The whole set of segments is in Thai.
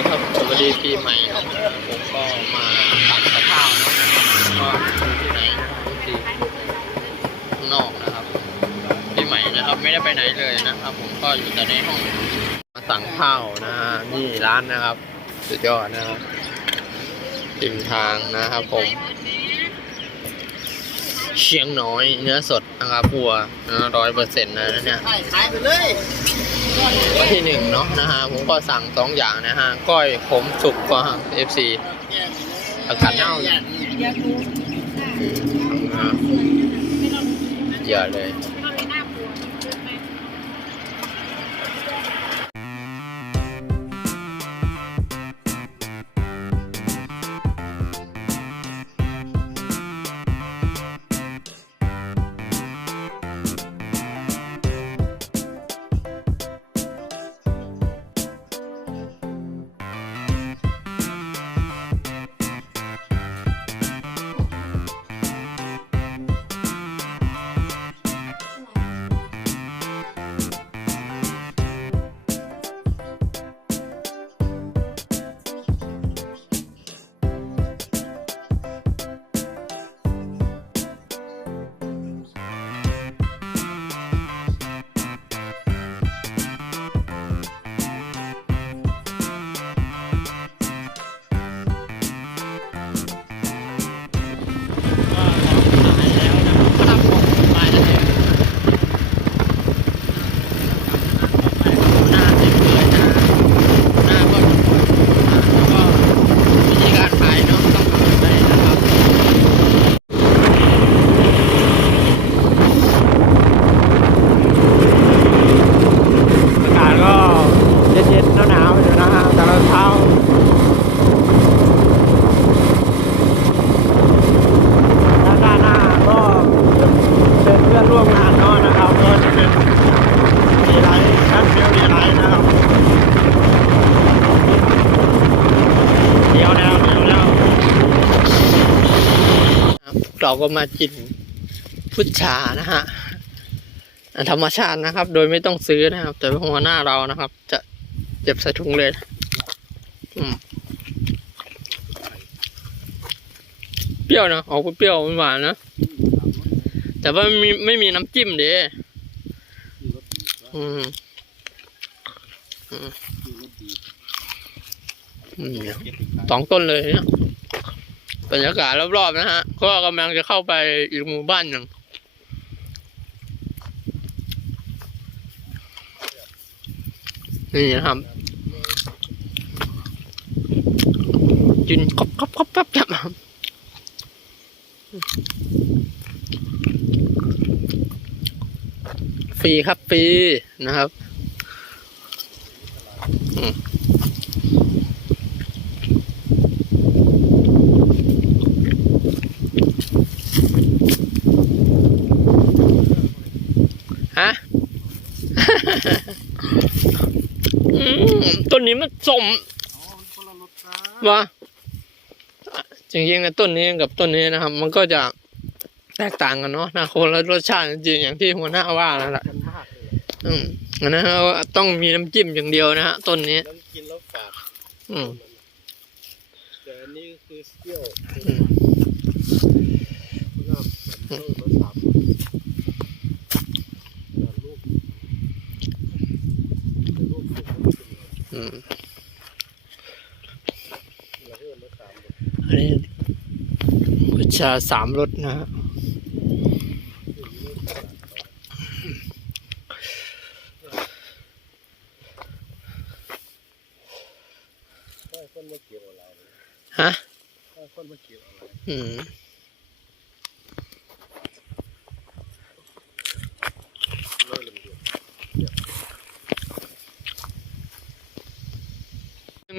ดีครับสวัสดีปีใหม่ครับผมก็มาตัดกข้าวเนาะก็อยู่ที่ไหนที่นอกนะครับปีใหม่นะครับไม่ได้ไปไหนเลยนะครับ ผมก็อยู่แต่ในห้องมาสั่งข้าวนะฮะนี่ร้านนะครับสุดยอดนะครับริมทางนะครับผม เชียงน้อยเนื้อสดนะครับวัวร้อยเปอร์เซ็นต์นะเนี่ยขายไปเลย ที่หนึ่งเนาะนะฮะผมก็สั่งสองอย่างนะฮะก้อยขมสุกก็เอฟซีอากาศเน่าอยู่อ่าเยอะเลย เราก็มากินพุชานะฮะธรรมชาตินะครับ โดยไม่ต้องซื้อนะครับ แต่หัวหน้าเรานะครับ จะเก็บใส่ถุงเลยเปรี้ยวนะออกเปรี้ยวหวานนะแต่ว่าไม่มีไม่มีน้ำจิ้มเด้อืมอืมอืมสองต้นเลยเนี่ย บรรยากาศรอบๆนะฮะ ก็กำลังจะเข้าไปอีกหมู่บ้านหนึ่งนี่นะครับกินกรอบกรอบกรอบกรอบจับฟรีครับฟรีนะครับ ฮะอืมต้นนี้มันสมวะจริงๆนะต้นนี้กับต้นนี้นะครับ มันก็จะแตกต่างกันเนาะนะคนละรสชาติจริงๆอย่างที่หัวหน้าว่านั่นแหละอืมอันนั้นต้องมีน้ำจิ้มอย่างเดียวนะฮะต้นนี้น้ำกินแล้วฝาดอืมแต่อันนี้คือเปรี้ยว อืม ก็มันต้นมะขามแต่ลูกแต่ลูกสุกมันเป็น อืม เราเรียกมะขาม อันนี้วิ ชาสามรสนะฮะถ้าคนมาเกี่ยวอะไรฮะถ้าคนมาเกี่ยวอะไรอืม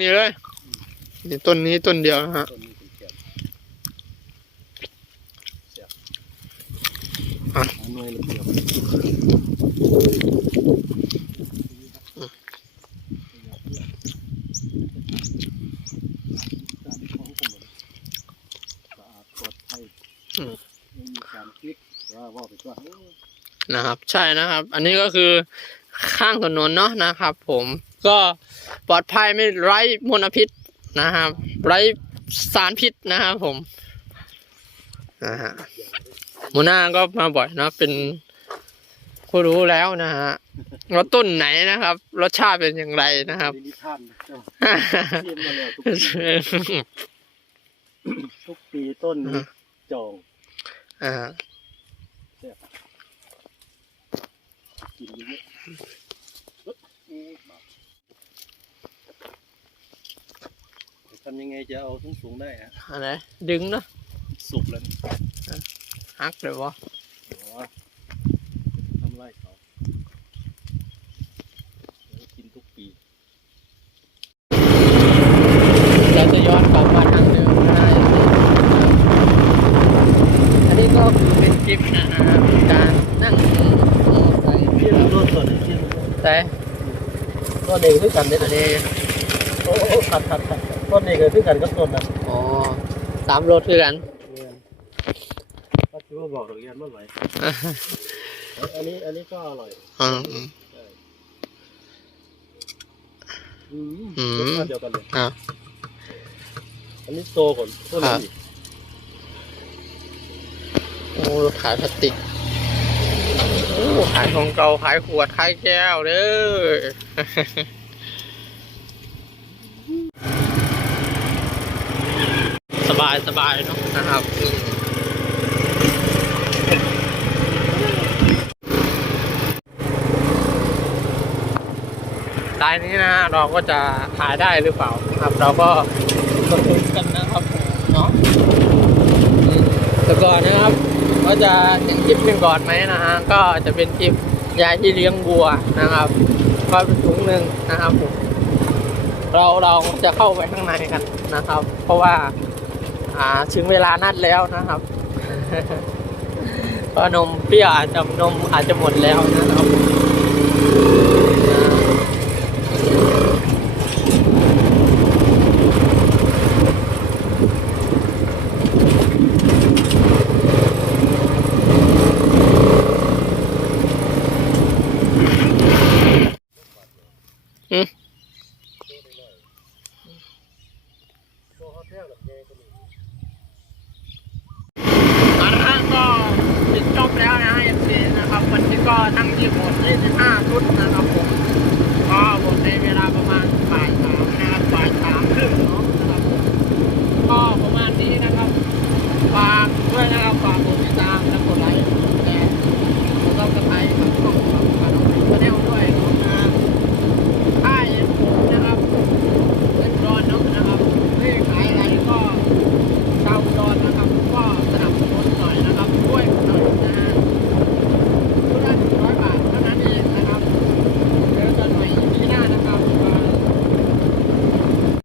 นี่เลยนี่ต้นนี้ต้นเดียวนะฮะ นะครับ ใช่นะครับ อันนี้ก็คือข้างถนนเนาะนะครับ ผมก็ปลอดภัยไม่ไร้มลพิษนะครับ ไร้สารพิษนะครับผมนะฮะมูนาก็มาบ่อยนะเป็น ผู้รู้แล้วนะฮะว่าต้นไหนนะครับ รสชาติเป็นอย่างไรนะครับมีนิทานนะเจ้าเรียนมาแล้วทุกปีทุกปีต้นนี้จองอ่ากินเยอะทำยังไงจะเอาสูงสูงๆได้ฮะอะไรดึงเนาะสุกแล้วนะฮักเลยวะ อ๋อทำไรเขาเดี๋ยวกินทุกปี เราจะย้อนกลับมาทางเดิมได้อันนี้ก็คือเป็นคลิปนะครับการนั่งมอไซค์ เที่ยงต้นต้นเที่ยง แต่ต้นเองด้วยกันเนี่ยอันนี้โอ้โอ้ขัดขัดขัดต้นเองเลยด้วยกันก็ต้นนะอ๋อสามรถคือกันเนี่ยก็คือว่าบอกดอกยันว่าอร่อยอันนี้อันนี้ก็อร่อยอืมอืมอืมรสชาติเดียวกันเลยอะอันนี้โตก่อนต้นครับนี้โอ้รถขายพลาสติกโอ้ ขายของเก่าขายขวดขายแก้วเด้อสบายสบายเนาะนะครับอืมรายนี้นะเราก็จะขายได้หรือเปล่าครับ เราก็มาคุยกันนะครับเนาะแต่ก่อนนะครับ ก็จะเห็นคลิปหนึ่งก่อนไหมนะฮะก็จะเป็นคลิปยายที่เลี้ยงวัวนะครับก็เป็นถุงหนึ่งนะครับผมเราเราจะเข้าไปข้างในกันนะครับ เพราะว่า อ่าถึงเวลานัดแล้วนะครับก็นมเปรี้ยวอาจจะนมอาจจะหมดแล้วนะครับ โตเขาแท้แบบแยก็มีอันนั้นก็ปิดจบแล้วนะเอฟซีนะครับวันนี้ก็ทั้งที่หมด25ชุดนะครับผมก็หมดในเวลาประมาณบ่ายสาม